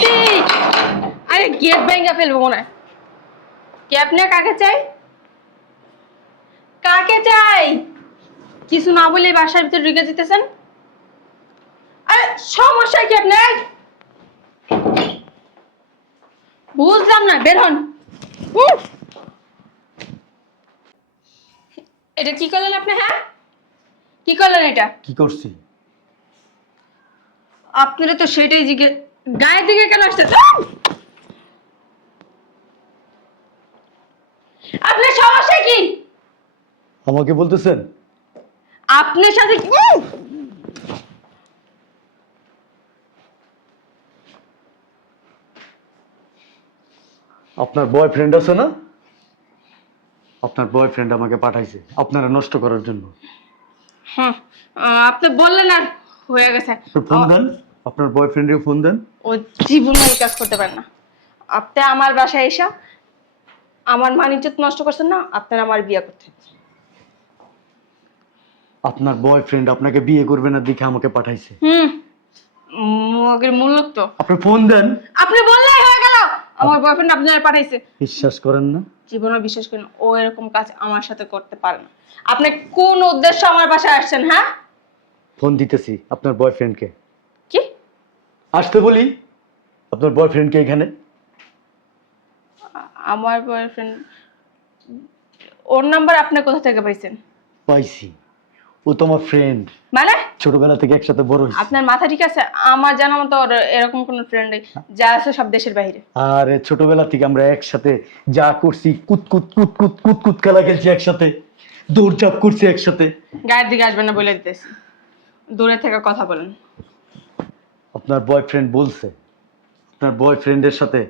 দিদি আরে গেট ভেঙে ফেলবো মনে হয়। কে আপনি? কাকে চাই? কাকে চাই? কিছু না বলে বাসার ভিতরে ঢুকে যেতেছেন। আরে সমস্যা কি আপনার? বুঝলাম না, বের হন। এটা কি করলেন আপনি? হ্যাঁ, কি করলেন এটা? কি করছি? আপনারা তো সেটাই জিজ্ঞেস, গায়ের দিকে কেন আসছে? আপনার সমস্যা কি? আমাকে বলতেছেন? আপনার সাথে কি? আপনার বয়ফ্রেন্ড আছে না? আপনার বয়ফ্রেন্ড আমাকে পাঠাইছে আপনারা নষ্ট করার জন্য। হ্যাঁ, আপনি বললেন আর হয়ে গেছে। ফোন দেন, আপনার বয়ফ্রেন্ডকে ফোন দেন। ও জীবনে এই কাজ করতে পারেন না। আপনি আমার বাসায় এসে আমার মান ইজ্জত নষ্ট করছেন না, আপনার আমার বিয়ে করতে। আপনার বয়ফ্রেন্ড আপনাকে বিয়ে করবে না দেখে আমাকে পাঠাইছে। মগের মূল্য তো। আপনি ফোন দেন। আপনি বললেই হয়ে গেল। আমার বয়ফ্রেন্ড আপনার পাঠাইছে। বিশ্বাস করেন না? জীবনে বিশ্বাস করেন, ও এরকম কাজ আমার সাথে করতে পারে না। আপনি কোন উদ্দেশ্যে আমার বাসায় আসছেন? হ্যাঁ, ফোন দিতেছি আপনার বয়ফ্রেন্ডকে। কি আসতে বলি আপনার বয়ফ্রেন্ডকে এখানে। আমার বয়ফ্রেন্ড? ওর নাম্বার আপনি কোথা থেকে পাইছেন? পাইছি, ও তোমার ফ্রেন্ড। মানে ছোটবেলা থেকে একসাথে বড় হয়েছে। আপনার মাথা ঠিক আছে? আমার জানা মতো ওর এরকম কোন ফ্রেন্ড নেই, যা আছে সব দেশের বাইরে। আরে ছোটবেলা থেকে আমরা একসাথে যা করছি, কুতকুত কুতকুত কুতকুত খেলা খেলছি একসাথে, দৌড়ঝাঁপ করছি একসাথে। গায়ের দিকে আসবেন না বলে দিতেছি, দূরে থেকে কথা বলেন। আপনার বয়ফ্রেন্ড বলছে আপনার বয়ফ্রেন্ডের সাথে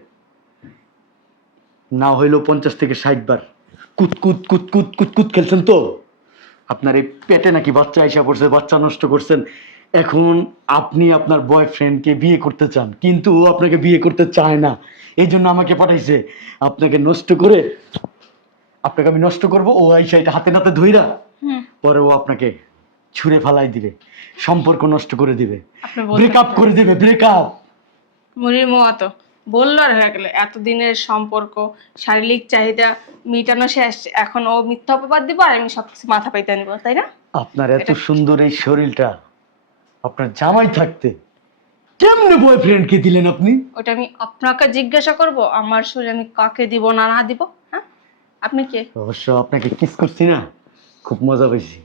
না হইলেও 50 থেকে 60 বার কুতকুত কুতকুত কুতকুত খেলছেন। তো আপনার এই পেটে নাকি বাচ্চা আইসা পড়ছে, বাচ্চা নষ্ট করছেন। এখন আপনি আপনার বয়ফ্রেন্ডকে বিয়ে করতে চান, কিন্তু ও আপনাকে বিয়ে করতে চায় না। এই জন্য আমাকে পাঠাইছে আপনাকে নষ্ট করে। আপনাকে আমি নষ্ট করব, ও আইসা এটা হাতে নাতে ধইরা পরে ও আপনাকে ছুঁড়ে ফালাই দিবে, সম্পর্ক নষ্ট করে দিবে, আপনি বলতে ব্রেকআপ করে দিবে, ব্রেকআপ। মুড়ির মোয়া তো বললো আর হয়ে গেল। এতদিনের সম্পর্ক, শারীরিক চাহিদা মিটানো শেষ, এখন ও মিথ্যা অপবাদ দিব আর আমি সবকিছু মাথা পাইতে নিব, তাই না? আপনার এত সুন্দর এই শরীরটা আপনার জামাই থাকতে কেমনে বয়ফ্রেন্ডকে দিলেন আপনি? ওটা আমি আপনাকে জিজ্ঞাসা করব? আমার শরীর আমি কাকে দিব না না দিব? হ্যাঁ, আপনি কে? অবশ্য আপনাকে কিস করছি না, খুব মজা পাইছি।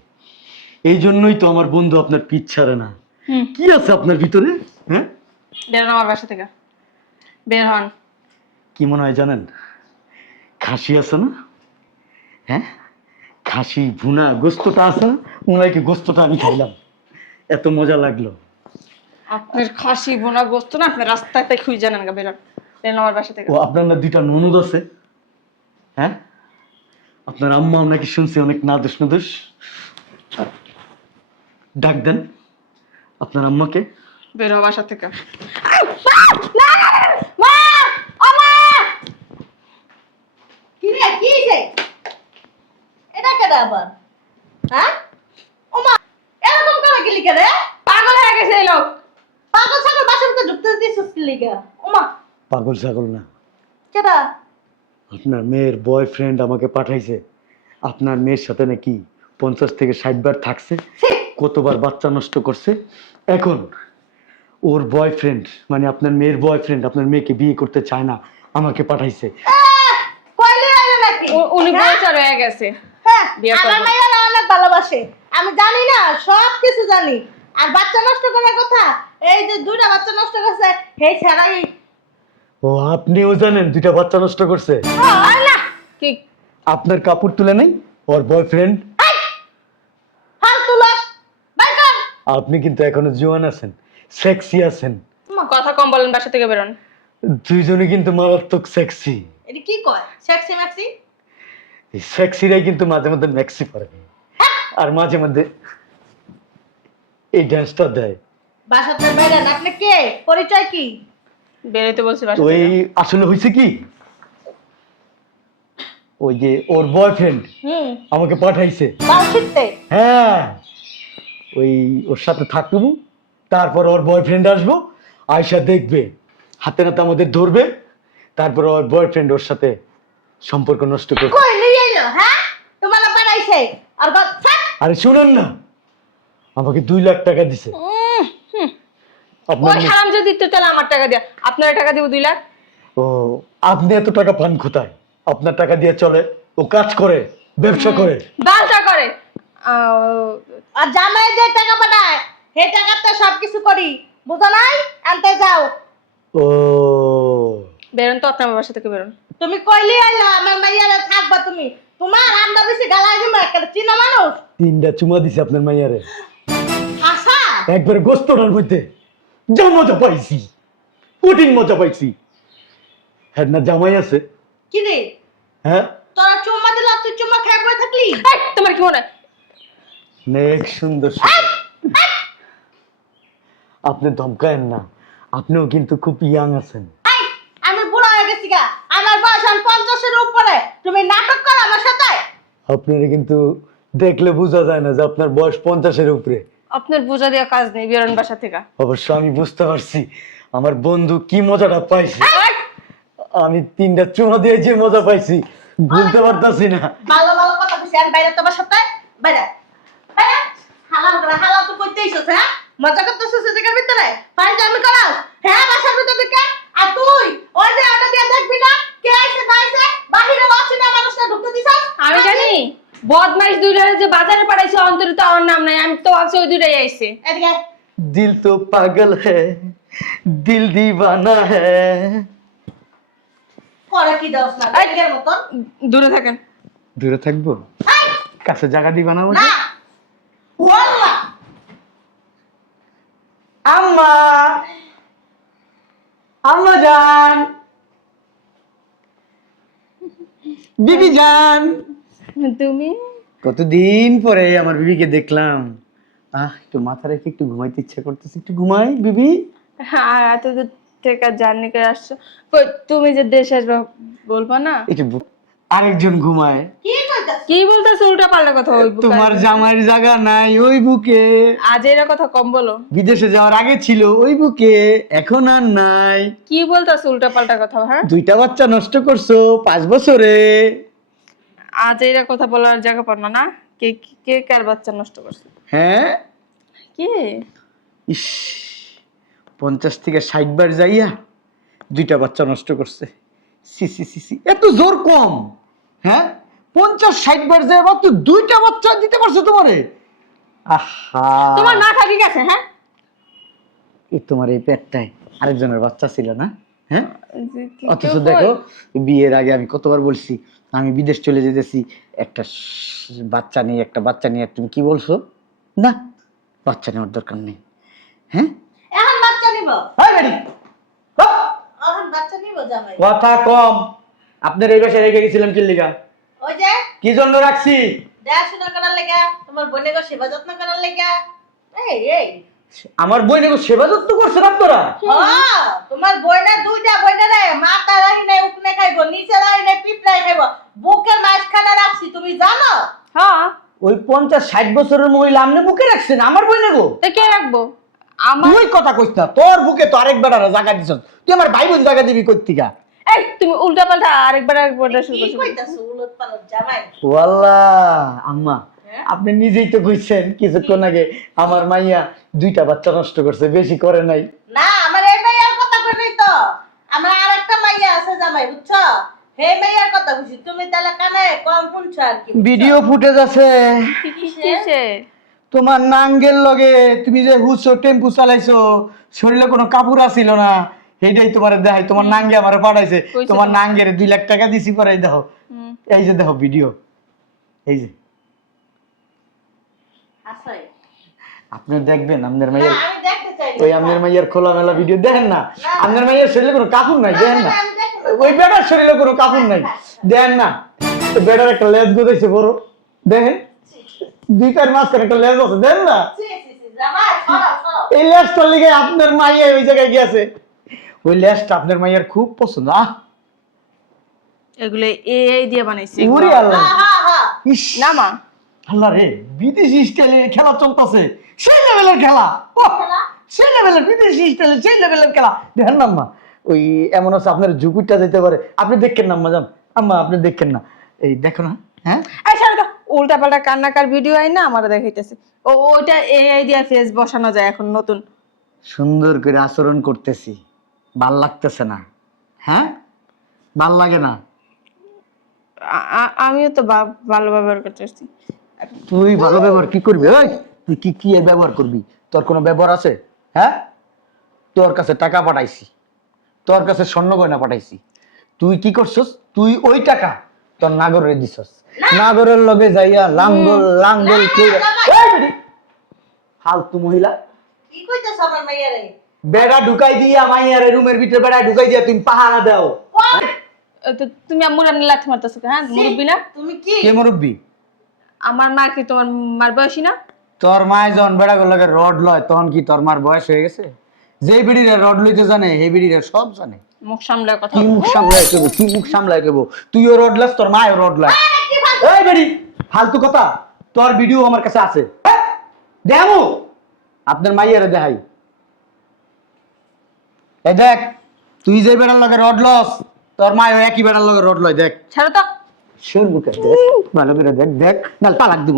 এই জন্যই তো আমার বন্ধু আপনার পিছ ছাড়ে না। কি আছে আপনার ভিতরে? হ্যাঁ, বের হন আমার বাসা থেকে, বের হন। কি মনে হয় জানেন? খাসি আছে না, হ্যাঁ, খাসি ভুনা গোস্তটা আছে না, মনে হয় কি গোস্তটা আমি খাইলাম, এত মজা লাগলো। আপনার খাসি বোনা গোস্ত না আপনি রাস্তাতে খুঁজে জানেন গা। বের হন, বের হন আমার বাসা থেকে। ও আপনার না দুইটা ননদ আছে? হ্যাঁ, আপনার আম্মাও নাকি শুনছি অনেক নাদুস নুদুস। ডাক দেন আপনার আম্মাকে। বের হও বাসা থেকে। মা! ও মা! কি রে, কি হইছে? এটা কেডা আবার? হ্যাঁ? ওমা, এরকম করে গেলি কে রে? পাগল হয়ে গেছে এই লোক। পাগল ছাগল বাসার ভিতরে ঢুকতে দিছিস কি লিগা? ওমা, পাগল ছাগল না, কেডা? আপনার মেয়ের বয়ফ্রেন্ড আমাকে পাঠাইছে। আপনার মেয়ের সাথে নাকি 50 থেকে 60 বার থাকছে, ছি! কতবার বাচ্চা নষ্ট করছে। এখন ওর বয়ফ্রেন্ড মানে আপনার মেয়ের বয়ফ্রেন্ড আপনার মেয়েকে বিয়ে করতে চায় না, আমাকে পাঠাইছে। কইলে আইলো নাকি? উনি হ্যাঁ? বলচার হয়ে গেছে। হ্যাঁ, বিয়ে আমার করবো। মেয়েরা অনেক ভালোবাসে। আমি জানি না, সব কিছু জানি। আর বাচ্চা নষ্ট করার কথা, এই যে দুইটা বাচ্চা নষ্ট করছে, হেই ছাড়াই। ও আপনিও জানেন দুইটা বাচ্চা নষ্ট করছে? আর না, কি? আপনার কাপড় তুলে নেই ওর বয়ফ্রেন্ড। ফালতু লোক, বাই কর। আপনি কিন্তু এখনো জোয়ান আছেন, সেক্সি আছেন। কথা কম বলেন, বাসা থেকে বেরোন। দুইজনে কিন্তু মারাত্মক সেক্সি। এটা কি কয়? Sexy maxi? এই সেক্সিরাই কিন্তু মাঝে মধ্যে ম্যাক্সি পরে, আর মাঝে মধ্যে এই ডান্সটা দেয়। বাসাতে বাইরে না, আপনি কে? পরিচয় কি? বেরোতে বলছি বাসা ওই থেকে। আসলে হয়েছে কি, ওই যে ওর বয়ফ্রেন্ড আমাকে পাঠাইছে। বাল ছিটতে? হ্যাঁ, ওই ওর সাথে থাকবো, তারপর ওর বয়ফ্রেন্ড আসবো, আয়সা দেখবে হাতে নাতে আমাদের ধরবে, তারপর ওর বয়ফ্রেন্ড ওর সাথে সম্পর্ক নষ্ট করবে। কই নিয়ে এলো হ্যাঁ তোমার বাড়াইছে আর আরে শুনুন না, আমাকে 2 লাখ টাকা দিছে। আপনার ওই হারাম যদি দিত তাহলে আমার টাকা দিয়া আপনার টাকা দিব 2 লাখ। ও, আপনি এত টাকা পান কোথায়? আপনার টাকা দিয়ে চলে? ও কাজ করে, ব্যবসা করে। বালটা করে আর জামাই যে টাকা পাঠায় হে টাকাতে সবকিছু করি বুঝো নাই আনতে যাও। ও, বেরোন তো আপনার বাসা থেকে বেরোন। তুমি কইলি আইলা আমার মাইয়ারে থাকবা তুমি তোমার আমরা বেশি গালায় দিমু একটা চিনা মানুষ 3টা চুমা দিছে আপনার মাইয়ারে, আশা একবার গোস্তটার মধ্যে যা মজা পাইছি, কঠিন মজা পাইছি। হ্যাঁ না, জামাই আছে? কি রে হ্যাঁ, তোরা চুম্মা দিলা তুই চুম্মা খেয়ে বই থাকলি এই, তোমার কি মনে হয়? নেক সুন্দর সুন্দর। আপনি ধমকায়েন না, আপনিও কিন্তু খুব ইয়াং আছেন। এই, আমি বুড়া হয়ে গেছি গা আমার বয়স 50-এর উপরে তুমি নাটক করো আমার সাথে। আপনারা কিন্তু দেখলে বোঝা যায় না যে আপনার বয়স 50-এর উপরে। আপনার বোঝা দেওয়া কাজ নেই, বেরোন বাসা থেকে। অবশ্য আমি বুঝতে পারছি আমার বন্ধু কি মজাটা পাইছে। আমি 3টা চুমা দিয়ে যে মজা পাইছি ভুলতে পারতাছি না। ভালো ভালো কথা কইছি আর বাইরে তোমার সাথে বাইরে বাইরে হালাল করে হালাল তো কইতেইছ হ্যাঁ মজা করতেছিস জায়গার ভিতরে ফাইল আমি করাস হ্যাঁ বাসার ভিতরে কে আর তুই ওই যে আটা দিয়ে দেখবি না কে আইছে না আইছে বাহিরে অচেনা মানুষটা ঢুকতে দিছস। আমি জানি বদমাইশ দুইটা যে বাজারে পাঠাইছে অন্তরে তো আমার নাম নাই, আমি তো ভাবছি ওই দুইটাই আইছে। এদিকে দিল তো পাগল হ্যায়, দিল দিওয়ানা হ্যায়। করে কি দোস না এর মতন দূরে থাকেন। দূরে থাকবো, কাছে জায়গা দিবা না আমাকে? না ওয়াল্লাহ আম্মা, আম্মা জান, বিবি জান। তুমি কতদিন পরে আমার বিবিকে দেখলাম। একটু মাথা রেখে একটু ঘুমাইতে ইচ্ছা করতেছে, একটু ঘুমাই বিবি। হ্যাঁ এত দূর থেকে জার্নি করে আসছো, কই তুমি যে দেশে আসবে বলবা না? একটু আরেকজন ঘুমায়। কি কইতাছ কি বলতেছো উল্টা পাল্টা কথা? ওই বুকে তোমার জামাইয়ের জায়গা নাই ওই বুকে। আজ এর কথা কম বলো। বিদেশে যাওয়ার আগে ছিল ওই বুকে, এখন আর নাই। কি বলতেছো উল্টা পাল্টা কথা? হ্যাঁ 2টা বাচ্চা নষ্ট করছো 5 বছরে। আজ এর কথা বলার জায়গা পার না। কে কে কার বাচ্চা নষ্ট করছে? হ্যাঁ, কে? ইস, 50 থেকে 60 বার যাইয়া 2টা বাচ্চা নষ্ট করছে। সি সি সি সি, এত জোর কম? হ্যাঁ, 50-60 বার যায় মাত্র 2টা বাচ্চা দিতে পারছো তোমারে? আহা, তোমার মাথা ঠিক আছে? হ্যাঁ তোমার এই পেটটায় আরেকজনের বাচ্চা ছিল না? হ্যাঁ, অথচ কেউ দেখো কই? বিয়ের আগে আমি কতবার বলছি আমি বিদেশ চলে যেতেছি, একটা বাচ্চা নিয়ে, একটা বাচ্চা নিয়ে। তুমি কি বলছো? না, বাচ্চা নেওয়ার দরকার নেই। হ্যাঁ, এখন বাচ্চা নিব হাই বেডি, এখন বাচ্চা নিব জামাই কথা কম। আপনার এই বাসায় রেখে গেছিলাম কি লিগা? ওই যে কি জন্য রাখছি? দেখাশোনা করার লাগা তোমার বোনের সেবা যত্ন করার লাগা। এই এই আমার বই নেগো সেবা যত্ন করছেন আপনারা? তোমার বইনা 2টা বইনা রে মাথা রাখি নাই উপনে খাইবো নিচে রাখি নাই পিপলাই খাইবো বুকের মাঝখানে রাখছি তুমি জানো? হ্যাঁ ওই 50-60 বছরের মহিলা আমনে বুকে রাখছেন আমার বই নেগো? তো কে রাখবো? আমার তুই কথা কইস না, তোর বুকে তো আরেক বেটারে জায়গা দিছস। তুই আমার ভাই বোন জায়গা দিবি কই থেকে? এই তুমি উল্টা পাল্টা আরেকবার শুরু কি করছো। কইতাছো উলট পালট জামাই? ওয়াল্লাহ আম্মা, হ্যাঁ? আপনি নিজেই তো কইছেন কিছুক্ষণ আগে আমার মাইয়া 2টা বাচ্চা নষ্ট করছে, বেশি করে নাই। না আমার এই মাইয়ার কথা কই নাই তো আমার আরেকটা মাইয়া আছে জামাই বুঝছো হে মাইয়ার কথা বুঝি তুমি তাহলে কানে কম শুনছো আর কি ভিডিও ফুটেজ আছে কিসে? তোমার নাঙ্গের লগে, তুমি যে হুসো টেম্পু চালাইছো, শরীরে কোনো কাপড় আছিল না, এইটাই তোমার দেখাই। তোমার নাঙ্গে আমারে পাঠাইছে, কইছে তোমার তো। নাঙ্গের 2 লাখ টাকা দিছি পরে দেখো। এই যে দেখো ভিডিও, এই যে আছে আপনি দেখবেন আপনার না মাইয়ার, আমি দেখতে চাই ওই আপনার মাইয়ার খোলামেলা ভিডিও দেখেন না। আপনার মাইয়ার শরীরে কোনো কাপড় নাই, দেখেন না। আমি দেখতে ওই বেটার শরীরে কোনো কাপড় নাই, দেখেন না। ওই বেটার একটা লেজ গোদাইছে বড়, দেখেন 2টার মাঝখানে একটা লেজ আছে, দেখেন না। জামাই সরো সরো এই লেজটার লিগে আপনার মাইয়া ওই জায়গায় গিয়েছে। ওই লেজটা আপনার মাইয়ার খুব পছন্দ। এগুলো এই দিয়ে বানাইছি। ওরে আল্লাহ, হ্যাঁ হ্যাঁ ইস না মা, আল্লাহ রে, বিদেশি স্টাইলে খেলা চলতেছে, সেই লেভেলের খেলা। ওহ, খেলা? সেই লেভেলের বিদেশি স্টাইলে সেই লেভেলের খেলা। দেখেন না আম্মা, ওই এমন আছে আপনার ঝুঁকুরটা যেতে পারে। আপনি দেখেন না আম্মা জান, আম্মা আপনি দেখেন না, এই দেখো না। হ্যাঁ এই শারদা, উল্টা পাল্টা কান্নাকার ভিডিও আই না আমার দেখাইতেছে। ওটা এআই দিয়া ফেস বসানো যায় এখন নতুন। সুন্দর করে আচরণ করতেছি, ভাল লাগতেছে না? হ্যাঁ ভাল লাগে না? আমিও তো ভালো ব্যবহার করতেছি। তুই ভালো ব্যবহার কি করবি? ওই তুই কি কি এর ব্যবহার করবি? তোর কোনো ব্যবহার আছে? হ্যাঁ তোর কাছে টাকা পাঠাইছি, তোর কাছে স্বর্ণ গয়না পাঠাইছি, তুই কি করছস? তুই ওই টাকা তোর নাগরে দিছস, নাগরের লগে যাইয়া লাঙ্গল লাঙ্গল কইরা। এই বেটি, ফালতু মহিলা, কি কইতেছ আমার মাইয়ারে? বেড়া ঢুকাই দিয়া মাইয়ারে রুমের ভিতরে বেড়া ঢুকাই দিয়া তুমি পাহারা দাও। তো তুমি আম্মুর এমনি লাথি মারতেছো হ্যাঁ? মুরব্বি না? তুমি কি কে মুরব্বি? আমার মা কি তোমার মার বয়সী না? তোর মায় যখন বেড়া গুলোকে রড লয় তখন কি তোর মার বয়স হয়ে গেছে? যে বিড়িরে রড লইতে জানে সেই বিড়িরে সব জানে। মুখ সামলে কথা কি মুখ সামলাই কেবো, কি মুখ সামলাই কেবো? তুইও রড লাস, তোর মায়ও রড লাস। এই বেড়ি ফালতু কথা, তোর ভিডিও আমার কাছে আছে, দেখাবো আপনার মাইয়ারে দেখাই। এই দেখ, তুই যে বেড়ার লগে রড লস, তোর মায়ও একই বেড়ার লগে রড লয়। দেখ ছাড়ো তো। শুন মুখে দেখ, ভালো করে দেখ, দেখ নাহলে তালাক দিব।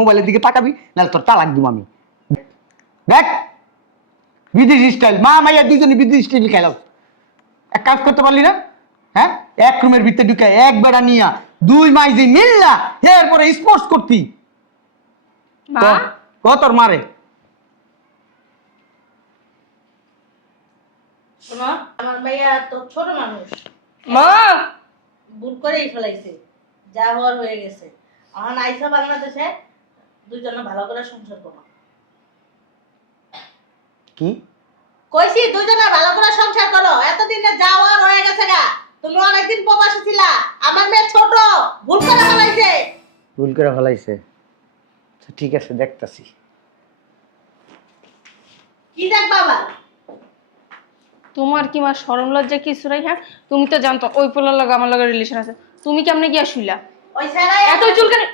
মোবাইলের দিকে তাকাবি নাহলে তোর তালাক দিব আমি। দেখ বিদেশি স্টাইল, মা মাইয়া দুজনে বিদেশি স্টাইল খেলাও। এক কাজ করতে পারলি না? হ্যাঁ এক রুমের ভিতরে ঢুকে এক বেড়া নিয়া দুই মাইজি মিল্লা এরপরে স্পোর্টস করতি। মা তোর মারে শোনো, আমার মাইয়া তো ছোট মানুষ, মা ভুল করেই ফেলাইছে, যা হওয়ার হয়ে গেছে। এখন আইসা বাংলাদেশে, দুজনে ভালো করে সংসার করো। কি কইছি দুজনে ভালো করে সংসার করো, এতদিনে যা হওয়ার হয়ে গেছে গা। তুমি অনেকদিন প্রবাসী ছিলা, আমার মেয়ে ছোট, ভুল করে ফেলাইছে। ভুল করে ফেলাইছে? আচ্ছা, ঠিক আছে দেখতাছি। কি দেখ বাবা? তোমার কি মা শরম লজ্জা কিছু নাই? হ্যাঁ তুমি তো জানতো ওই পোলার লগে আমার লগে রিলেশন আছে, তুমি কেমনে গিয়া শুইলা? ওই সারাই এত চুলকানি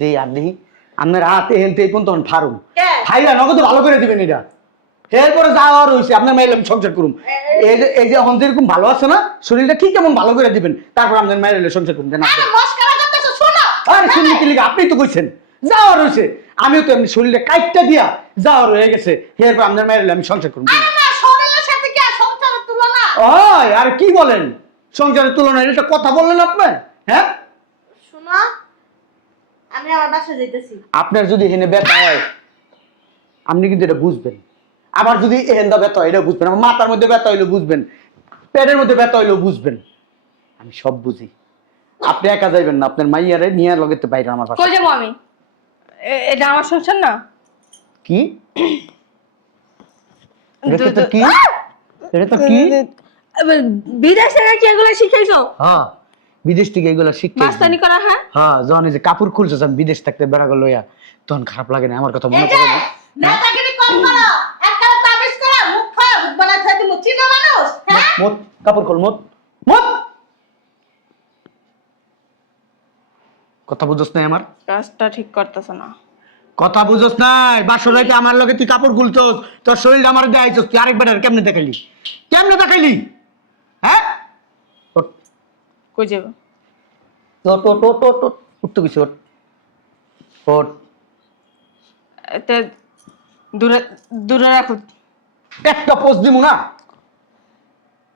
দেই আর দেখি আপনার হাতে হেলতে এই পর্যন্ত ফারুম কে? ভাইরা নগদ ভালো করে দিবেন এটা। এরপরে যা আর হইছে আপনার মাইলে আমি সংসার করুম। এই যে এখন যেরকম ভালো আছে না শরীরটা ঠিক কেমন ভালো করে দিবেন, তারপর আপনার মাইলে সংসার করুন। জানা আরে মস্করা করতেছো, শোনো। আরে শুনলি কি লিখে আপনি তো কইছেন যা আর হইছে, আমিও তো এমনি শরীরে কাইটটা দিয়া যা আর হয়ে গেছে, এরপর আপনার মাইলে আমি সংসার করুন। আমার শরীরের সাথে কি আর সংসারের তুলনা? ওই আর কি বলেন সংসারের তুলনায়? এটা কথা বললেন আপনি? হ্যাঁ শোনো, আমি আমার বাসায় যাইতেছি। আপনার যদি এখানে ব্যথা হয় আপনি কিন্তু এটা বুঝবেন, আমার যদি এহেন্দা ব্যথা হয় এটা বুঝবেন, আমার মাথার মধ্যে ব্যথা হইলেও বুঝবেন, পেটের মধ্যে ব্যথা হইলেও বুঝবেন, আমি সব বুঝি। আপনি একা যাইবেন না, আপনার মাইয়ারে নিয়ে লগেতে বাইরে আমার কই পাশে। যাবো আমি? এটা আমার সংসার না। কি এটা তো কি? এটা তো কি? বিদেশ থেকে কি এগুলো শিখাইছো? হ্যাঁ বিদেশ থেকে এগুলো শিখতে। মাস্তানি করা? হ্যাঁ হ্যাঁ যখন এই যে কাপড় খুলছিস আমি বিদেশ থাকতে বেড়া গেল তখন খারাপ লাগে না? আমার কথা মনে এই যে পড়ে না? নেতাগিরি কম করো, একবার তাবিজ করো, মুখ খাও, মুখ বানায় থাকি মুখ চিনো মানুষ, হ্যাঁ? মত কাপড় খোল, মত মত। কথা বুঝছ না আমার? কাজটা ঠিক করতেছ না। কথা বুঝছ নাই? বাসর রাইতে আমার লগে তুই কাপড় খুলছস, তোর শরীরটা আমার দেখাইছস, তুই আরেকবার আর কেমনে দেখাইলি? কেমনে দেখাইলি? হ্যাঁ ওঠ, কই যাবো? ওঠ, ওঠ, ওঠ, ওঠ, ওঠ, উঠতে গেছি, ওঠ, ওঠ। এতে দূরে দূরে রাখো। একটা পোস্ট দিমু না?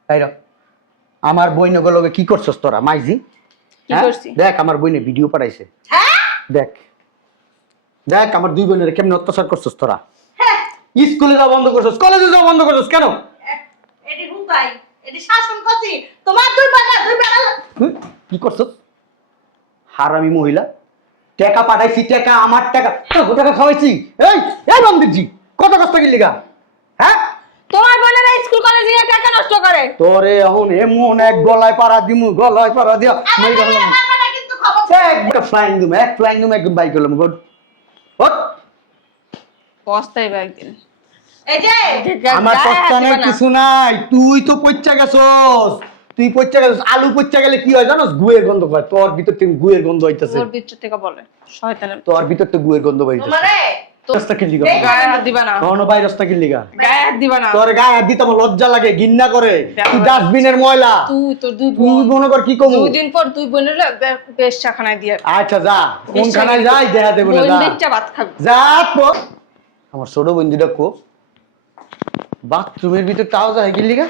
এই র, আমার বইনে লগে কি করছস তোরা মাইজি? কি হ্যাঁ? করছি? দেখ আমার বইনে ভিডিও পাঠাইছে, হ্যাঁ? দেখ দেখ আমার দুই বোনের কেমনে অত্যাচার করছস তোরা। হ্যাঁ, স্কুলে যাওয়া বন্ধ করছস, কলেজে যাওয়া বন্ধ করছস কেন? এডি হুকাই, এডি শাসন করছি, তোমার দুই বেলা তুই কি করছস? হারামি মহিলা, টাকা পাঠাইছি, টাকা আমার টাকা, তোর টাকা খাওয়াইছি। এই এই বান্দিরজি কত কষ্ট কি লিগা? হ্যাঁ তোমার বোনেরা স্কুল কলেজে গিয়ে টাকা নষ্ট করে। তোরে এখন এমন এক গলায় পাড়া দিমু, গলায় পাড়া দিয়া মই গেলাম। আমার কিন্তু খবর একটা ফ্লাইং দিমু, এক ফ্লাইং দিমু, একদম বাইক গেলাম। গুড ওট, পস্তাইবে একদিন। এই যে আমার পস্তানের কিছু নাই, তুই তো পচ্চা গেছস, তুই পচ্চা গেছস। আলু পচ্চা গেলে কি হয় জানোস? গুয়ের গন্ধ পায়, তোর ভিতর থেকে গুয়ের গন্ধ হইতাছে, ওর ভিতর থেকে বলে শয়তানের। তোর ভিতর থেকে গুয়ের গন্ধ বাইতেছে। তোমারে রাস্তা কি লিগা? গায়ে হাত দিবা না, কোনো ভাই রাস্তা কি লিগা? গায়ে হাত দিবা না। তোর গায়ে হাত দিতে আমার লজ্জা লাগে, ঘৃণা করে। তুই ডাস্টবিনের ময়লা। তুই তোর দুই তুই বোন, মনে কর কি কমু? 2 দিন পর তুই বোনের বেশ চাখানায় দিয়ে আচ্ছা যা, কোন খানায় যাই দেখা দেব না, বোন যা দিকটা ভাত খাবি। যা তো। আমার ছোট বন্ধুটা কো বাথরুমের ভিতর তাও যায় কি লিগা?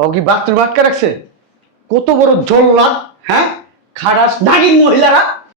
ও কি বাথরুম আটকে রাখছে? কত বড় জল্লাদ, হ্যাঁ? খারাস নাগিন মহিলারা